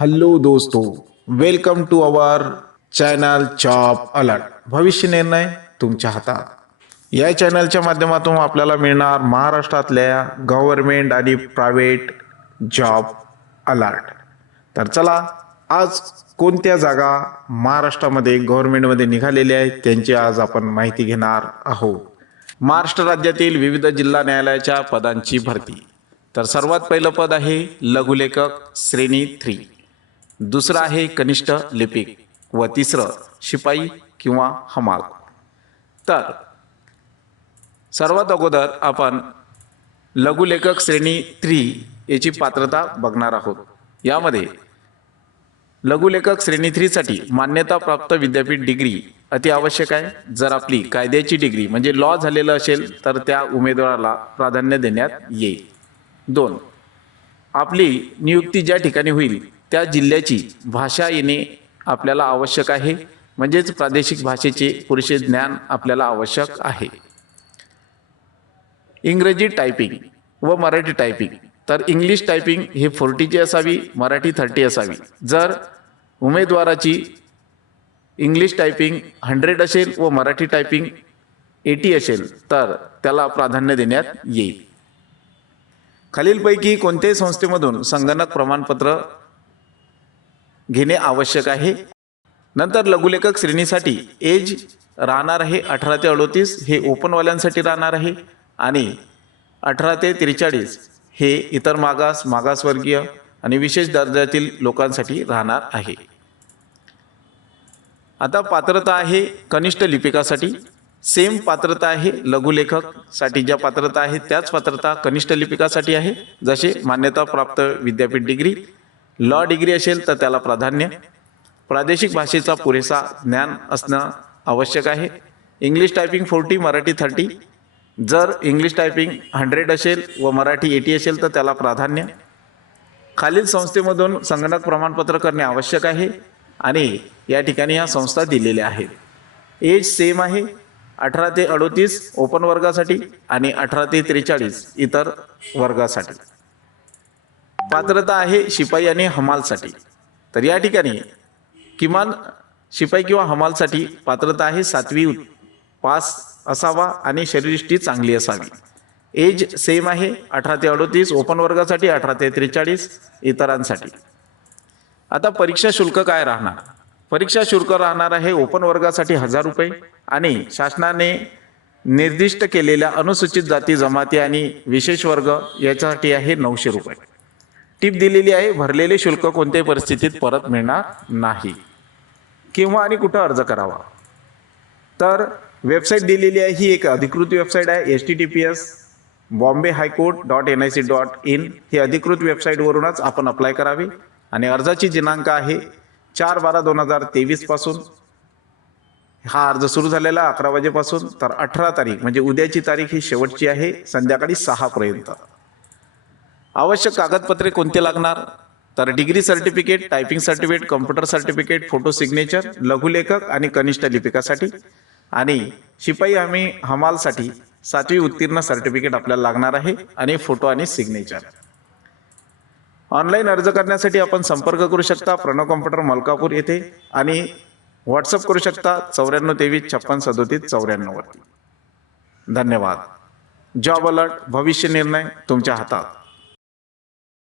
Hello दोस्तो welcome to our channel job alert भविष्य निर्णय तुमच्या हातात. या चॅनलच्या माध्यमातून आपल्याला मिळणार महाराष्ट्रातल्या गव्हर्मेंट आणि प्रायव्हेट जॉब अलर्ट तर चला आज कोणत्या जागा महाराष्ट्रामध्ये गव्हर्नमेंटमध्ये निघालेल्या आहेत त्यांची आज आपण माहिती घेणार आहोत. महाराष्ट्र राज्यातील विविध जिल्हा न्यायालयाच्या पदांची भरती. तर सर्वात पहिलं पद आहे लघुलेखक श्रेणी थ्री दुसरं आहे कनिष्ठ लिपिक व तिसरं शिपाई किंवा हमाल तर सर्वात अगोदर आपण लघुलेखक श्रेणी थ्री याची पात्रता बघणार आहोत. यामध्ये लघुलेखक श्रेणी थ्रीसाठी मान्यताप्राप्त विद्यापीठ डिग्री अति आवश्यक आहे. जर आपली कायद्याची डिग्री म्हणजे लॉ झालेलं असेल तर त्या उमेदवाराला प्राधान्य देण्यात येईल. दोन आपली नियुक्ती ज्या ठिकाणी होईल त्या जिल्ह्याची भाषा येणे आपल्याला आवश्यक आहे. म्हणजेच प्रादेशिक भाषेचे पुरेसे ज्ञान आपल्याला आवश्यक आहे. इंग्रजी टायपिंग व मराठी टायपिंग तर इंग्लिश टायपिंग ही फोर्टीची असावी मराठी थर्टी असावी. जर उमेदवाराची इंग्लिश टायपिंग हंड्रेड असेल व मराठी टायपिंग एटी असेल तर त्याला प्राधान्य देण्यात येईल. खालीलपैकी कोणत्याही संस्थेमधून संगणक प्रमाणपत्र घेणे आवश्यक आहे. नंतर लघुलेखक श्रेणीसाठी एज राहणार आहे अठरा ते अडोतीस हे ओपनवाल्यांसाठी राहणार आहे. आणि अठरा ते त्रेचाळीस हे इतर मागास मागासवर्गीय आणि विशेष दर्जातील लोकांसाठी राहणार आहे. आता पात्रता आहे कनिष्ठ लिपिकासाठी. सेम पात्रता आहे लघुलेखकसाठी ज्या पात्रता आहेत त्याच पात्रता कनिष्ठ लिपिकासाठी आहे जसे मान्यताप्राप्त विद्यापीठ डिग्री. लॉ डिग्री असेल तर त्याला प्राधान्य. प्रादेशिक भाषेचा पुरेसा ज्ञान असणं आवश्यक आहे. English typing forty Marathi thirty जर इंग्लिश टायपिंग हंड्रेड असेल व मराठी एटी असेल तर त्याला प्राधान्य. खालील संस्थेमधून संगणक प्रमाणपत्र करणे आवश्यक आहे आणि या ठिकाणी ह्या संस्था दिलेल्या आहेत. एज सेम आहे. अठरा ते अडोतीस ओपन वर्गासाठी आणि अठरा ते त्रेचाळीस इतर वर्गासाठी. पात्रता आहे शिपाई आणि हमालसाठी. तर या ठिकाणी किमान शिपाई किंवा हमालसाठी पात्रता आहे सातवी पास असावा आणि शरीरयष्टी चांगली असावी. एज सेम आहे अठरा ते अडोतीस ओपन वर्गासाठी अठरा ते त्रेचाळीस इतरांसाठी. आता परीक्षा शुल्क काय राहणार? परीक्षा शुल्क राहणार आहे ओपन वर्गासाठी हजार रुपये आणि शासनाने निर्दिष्ट केलेल्या अनुसूचित जाती जमाती आणि विशेष वर्ग याच्यासाठी आहे नऊशे रुपये. टीप दिलेली आहे भरलेले शुल्क कोणत्याही परिस्थितीत परत मिळणार नाही. किंवा आणि कुठं अर्ज करावा. तर वेबसाईट दिलेली आहे ही एक अधिकृत वेबसाईट आहे H T T P S Bombay high court dot N I C dot in. ही अधिकृत वेबसाईटवरूनच आपण अप्लाय करावी. आणि अर्जाची दिनांक आहे चार बारा दोन हजार तेवीसपासून हा अर्ज सुरू झालेला अकरा वाजेपासून तर अठरा तारीख म्हणजे उद्याची तारीख ही शेवटची आहे संध्याकाळी सहापर्यंत आवश्यक कागदपत्रे कोणते लागणार? तर degree certificate typing certificate computer certificate photo signature लघुलेखक आणि कनिष्ठ लिपिकासाठी. आणि शिपाई आम्ही हमालसाठी सातवी उत्तीर्ण सर्टिफिकेट आपल्याला लागणार आहे आणि फोटो आणि सिग्नेचर ऑनलाईन अर्ज करण्यासाठी आपण संपर्क करू शकता प्रणव कॉम्प्युटर मलकापूर येथे आणि व्हॉट्सअप करू शकता चौऱ्याण्णव तेवीस छप्पन सदोतीस चौऱ्याण्णववरती. धन्यवाद. जॉब अलर्ट भविष्य निर्णय तुमच्या हातात.